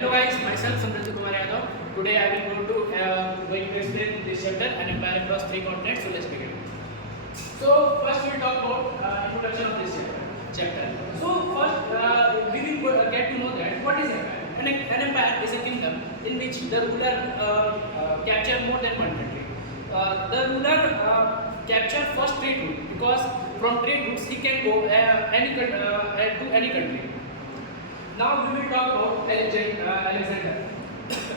Hello guys, myself Samriti Kumar Yadav. Today I will going to explain this chapter an empire across three continents. So let's begin. So first we will talk about introduction of this chapter. So first we will get to know that what is empire. An empire is a kingdom in which the ruler capture more than one country. The ruler capture first trade route because from trade routes he can go to any country. Now we will talk about Alexander.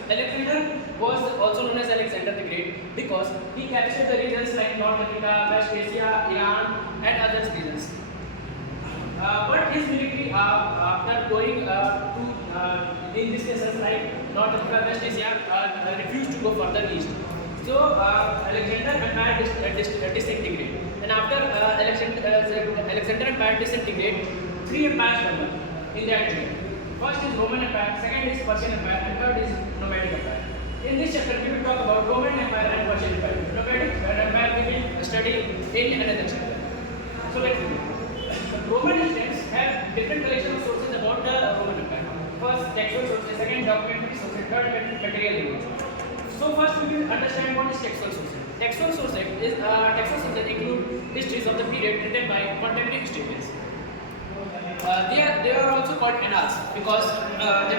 Alexander was also known as Alexander the Great because he captured the regions like North Africa, West Asia, Iran, and other regions. But his military, after going to in these places like North Africa, West Asia, refused to go further east. So Alexander Empire disintegrated, and after Alexander Empire disintegrated, three empires developed in that region. First is Roman Empire, second is Persian Empire, and third is Nomadic Empire. In this chapter, we will talk about Roman Empire and Persian Empire. Nomadic Empire we will study in another chapter. So let's begin. Roman states have different collection of sources about the Roman Empire. First, textual sources, second, documentary sources, third, material evidence. So first, we will understand what is textual sources. Textual sources include histories of the period written by contemporary historians. They are also called annals because the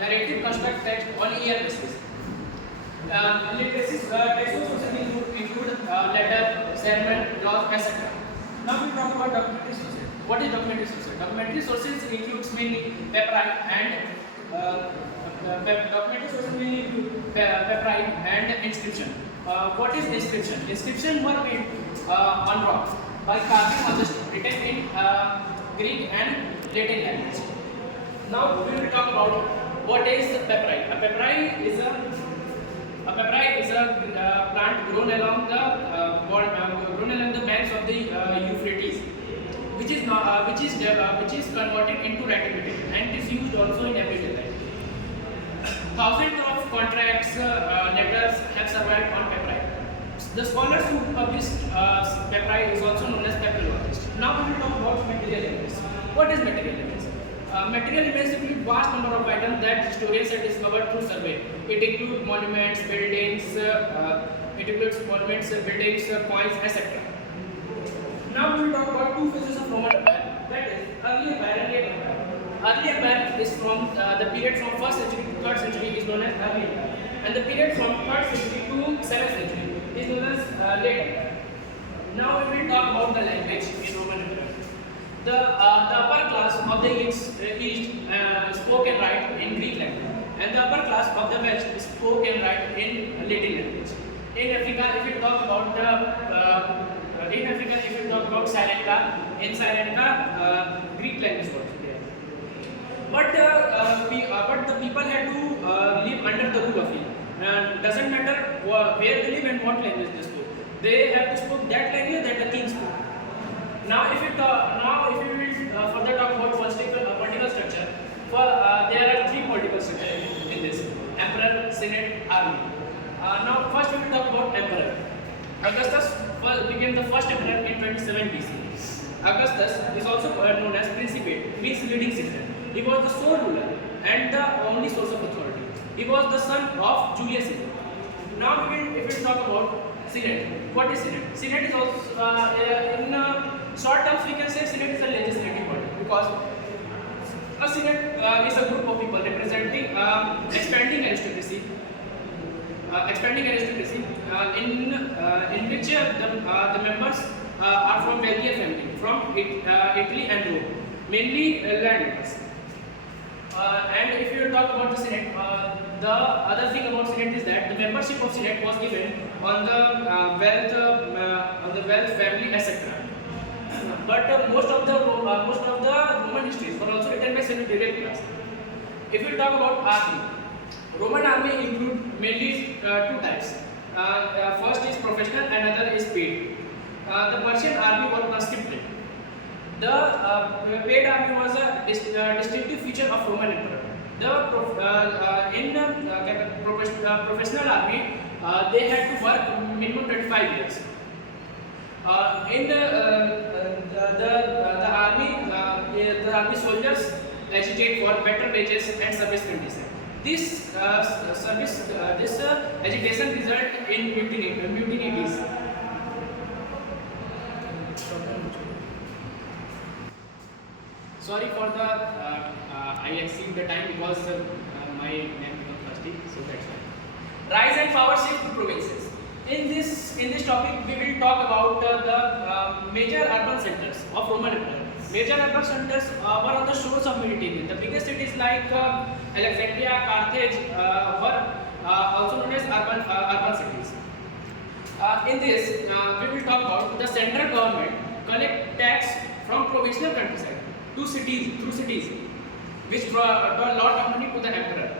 narrative construct text on a year basis. Textual sources include letter, sermon, laws, etc. Now we talk about documentary sources. What is documentary sources? Documentary sources includes mainly papyri and inscription. What is inscription? Inscription were made on rocks by carving on the stone, written in Greek and Latin language. Now we will talk about what is papyri. A papyri is a plant grown along the banks of the Euphrates, which is converted into writing material and is used also in everyday life. Thousands of contracts, letters have survived on papyri. The scholars who published papyri is also known as papyrologists. Now we will talk about material evidence. What is material evidence? Material evidence includes vast number of items that historians have discovered through survey. It includes monuments, buildings, coins, etc. Now we will talk about two phases of Roman Empire. That is early empire and late empire. Early empire is from the period from 1st century to 3rd century is known as early empire, and the period from 3rd century to 7th century is known as late empire. Now we will talk about the language in Roman Empire. The upper class of the east spoke and write in Greek language, and the upper class of the west spoke and write in Latin language. In Africa, if you talk about Cyrenaica, in Cyrenaica, Greek language was there. But the people had to live under the rule of him. Doesn't matter where they live and what language they spoke. They have to speak that language that the king spoke. Now, if you will further talk about political structure, there are three political structures in this: emperor, senate, army. Now, first we will talk about emperor. Augustus became the first emperor in 27 BC. Augustus is also known as Principate, means leading citizen. He was the sole ruler and the only source of authority. He was the son of Julius Caesar. Now, if we talk about Senate, what is Senate? Senate is also, in short terms, we can say Senate is a legislative body because a Senate is a group of people representing expanding aristocracy, in which the members are from wealthier family from Italy and Rome, mainly landowners. And if you talk about the Senate, the other thing about Senate is that the membership of Senate was given on the wealth, family, etc. But most of the Roman histories were also written by senatorial class. If you talk about army, Roman army include mainly two types. First is professional, and another is paid. The Persian army was conscripted. The paid army was a distinctive feature of Roman emperor. Professional army, they had to work minimum 25 years. In the army army soldiers agitate for better wages and service conditions. This agitation result in mutinies. Sorry for the I exceed the time because my name became thirsty, so that's why. Rise and power shift to provinces. In this topic, we will talk about the major urban centers of Roman Empire. Major urban centers were on the shores of Mediterranean. The biggest cities like Alexandria, Carthage were also known as urban cities. In this, we will talk about the central government collect tax from provincial countryside to cities through cities, which draw a lot of money to the emperor.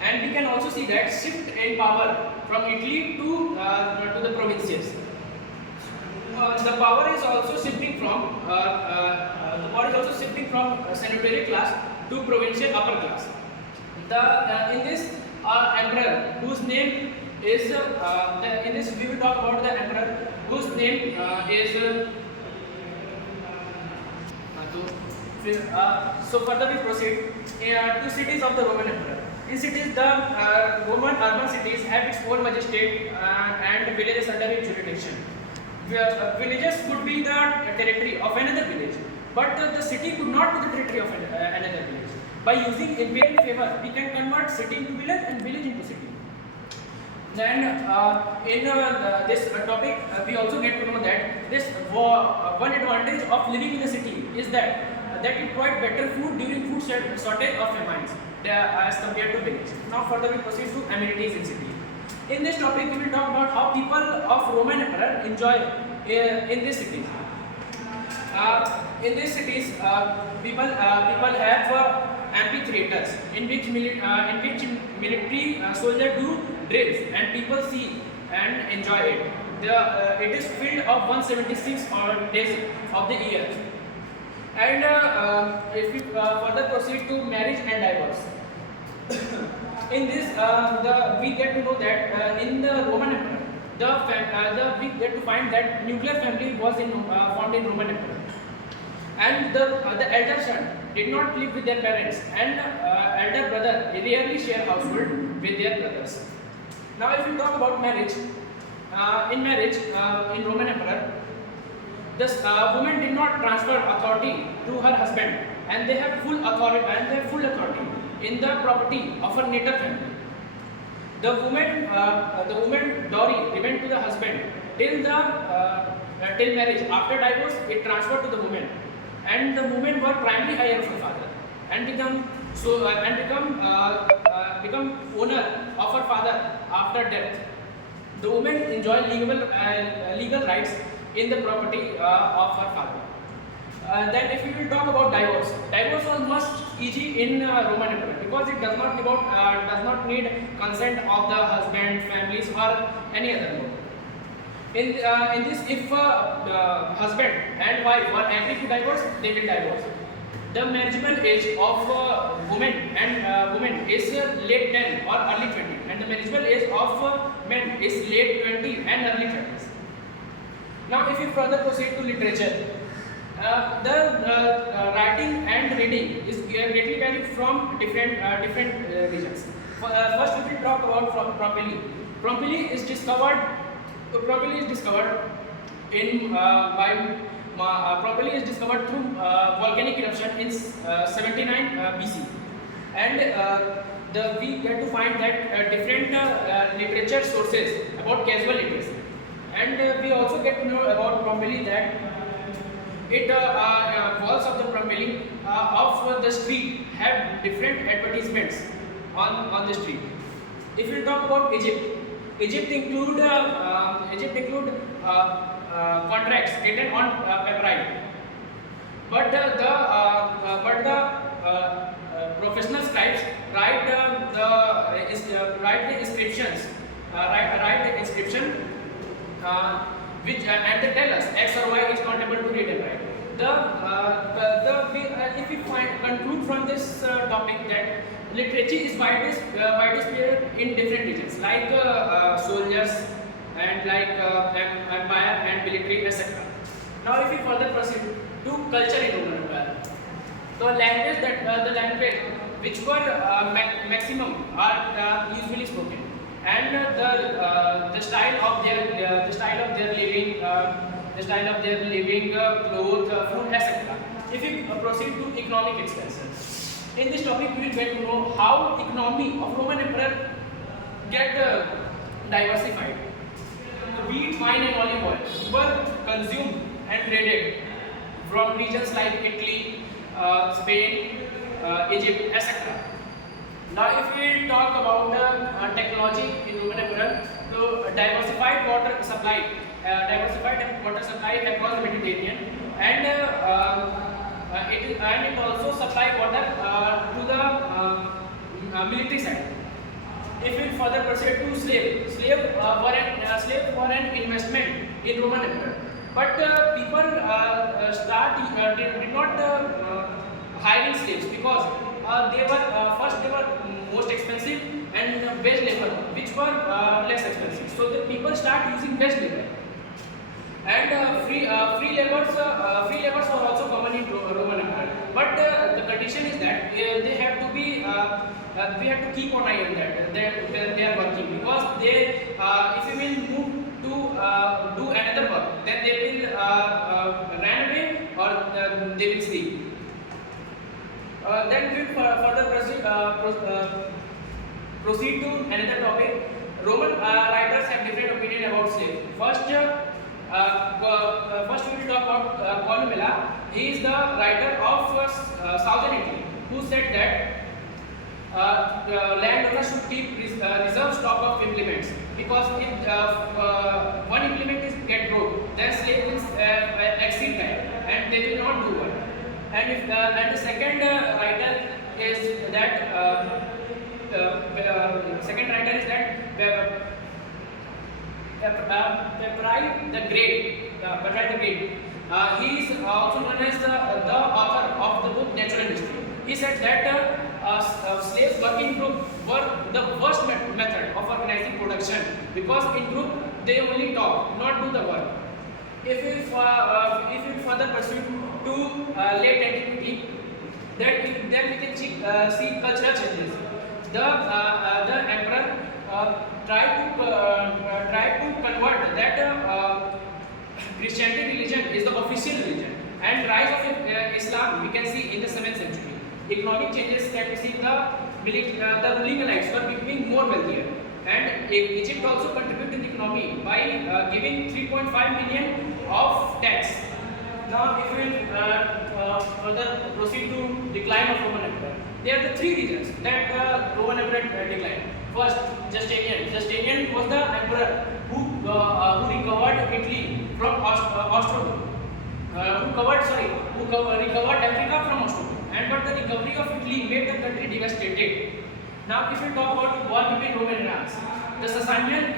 And we can also see that shift in power from Italy to the provinces. The power is also shifting from senatorial class to provincial upper class. In this emperor whose name is in this we will talk about the emperor whose name is so further we proceed to cities of the Roman Empire. In cities, the Roman urban cities have its own magistrate and villages under its jurisdiction. Villages could be the territory of another village, but the city could not be the territory of another village. By using imperial favor, we can convert city into village and village into city. Then in this topic, we also get to know that this one advantage of living in the city is that you provide better food during food shortage or famines as compared to village. Now further we proceed to amenities in city. In this topic, we will talk about how people of Roman Empire enjoy in these cities. In these cities, people have amphitheaters in which military soldiers do drills and people see and enjoy it. It is filled of 176 days of the year. And if we further proceed to marriage and divorce, in this we get to know that in the Roman Empire, we get to find that nuclear family was found in Roman Empire, and the elder son did not live with their parents, and elder brother rarely share household with their brothers. Now, if we talk about marriage, in Roman Empire, this woman did not transfer authority to her husband, and they have full authority in the property of her native family. The woman dowry remained to the husband till marriage. After divorce, it transferred to the woman, and the women were primarily higher of her father, and become owner of her father after death. The woman enjoy legal rights in the property of her father. Then if we will talk about divorce was much easy in Roman Empire because it does not need consent of the husband, families or any other law. In this, if husband and wife are agree to divorce, they will divorce. The marriageable age of women is late 10 or early 20, and the marriageable age of men is late 20 and early 30s. Now, if we further proceed to literature, the writing and reading is greatly varied from different regions. First, we will talk about Pompeii. Pompeii is discovered through volcanic eruption in 79 BC, and we get to find that different literature sources about casual literacy, and we also get to know about Pompeii that walls of the Pompeii of the street have different advertisements on the street. If we talk about Egypt include contracts written on papyri, but the professional scribes write the inscriptions, which and they tell us X or Y is not able to read and write. If we conclude from this topic that literature is widely spread in different regions, like soldiers and like empire and military, etc. Now, if we further proceed to culture in Roman Empire, The language which were maximum are usually spoken, and the style of their living, clothes, food, etc. If we proceed to economic expenses, in this topic we will get to know how economy of Roman Emperor get diversified. The wheat, wine, and olive oil were consumed and traded from regions like Italy, Spain, Egypt, etc. Now, if we talk about the technology in Roman Empire, so diversified water supply across the Mediterranean, and it also supply water to the military side. If we further proceed to slave were an investment in Roman Empire, but people did not hiring slaves because they were most expensive, and wage labor which were less expensive. So the people start using wage labor, and free labors were also common in Roman Empire. But the condition is that they have to be we have to keep an eye on that. They are working, because they if you will move to do another work, then they will run away, or they will sleep. Then we will further proceed to another topic. Roman writers have different opinion about slave. First we will talk about Columella. He is the writer of Southern Italy, who said that landowners should keep reserve stock of implements, because if one implement is get broke, then slave will exceed that, and they will not do work. And the second writer is that Peprai the Great. He is also known as the author of the book Natural History. He said that slaves working group were the worst method of organizing production, because in group they only talk, not do the work. If we further pursue to late antiquity, then we can see cultural changes. The emperor tried to convert that Christianity religion is the official religion, and rise of Islam we can see in the 7th century. Economic changes that we see, the ruling elites were becoming more wealthier, and Egypt also contributed to the economy by giving 3.5 million of tax. Now, if we further proceed to decline of Roman Empire, there are the three reasons that Roman Empire declined. First, Justinian. Justinian was the emperor who recovered Italy from Ostrogoth. Who recovered Africa from Ostrogoth. And but the recovery of Italy made the country devastated. Now, if we talk about the war between Rome and France, the Sasanians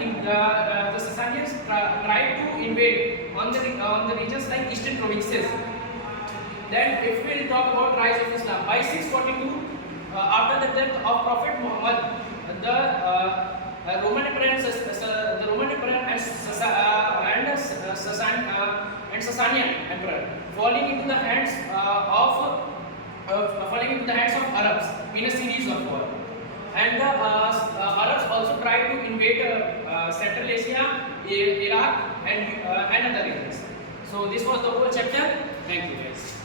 tried to invade on the regions like eastern provinces. Then, if we talk about rise of Islam, by 642, after the death of Prophet Muhammad, the Roman Emperor and Sasanian Emperor falling into the hands of Arabs in a series of wars. And the Arabs also tried to invade Central Asia, Iraq, and other regions. So this was the whole chapter. Thank you, guys.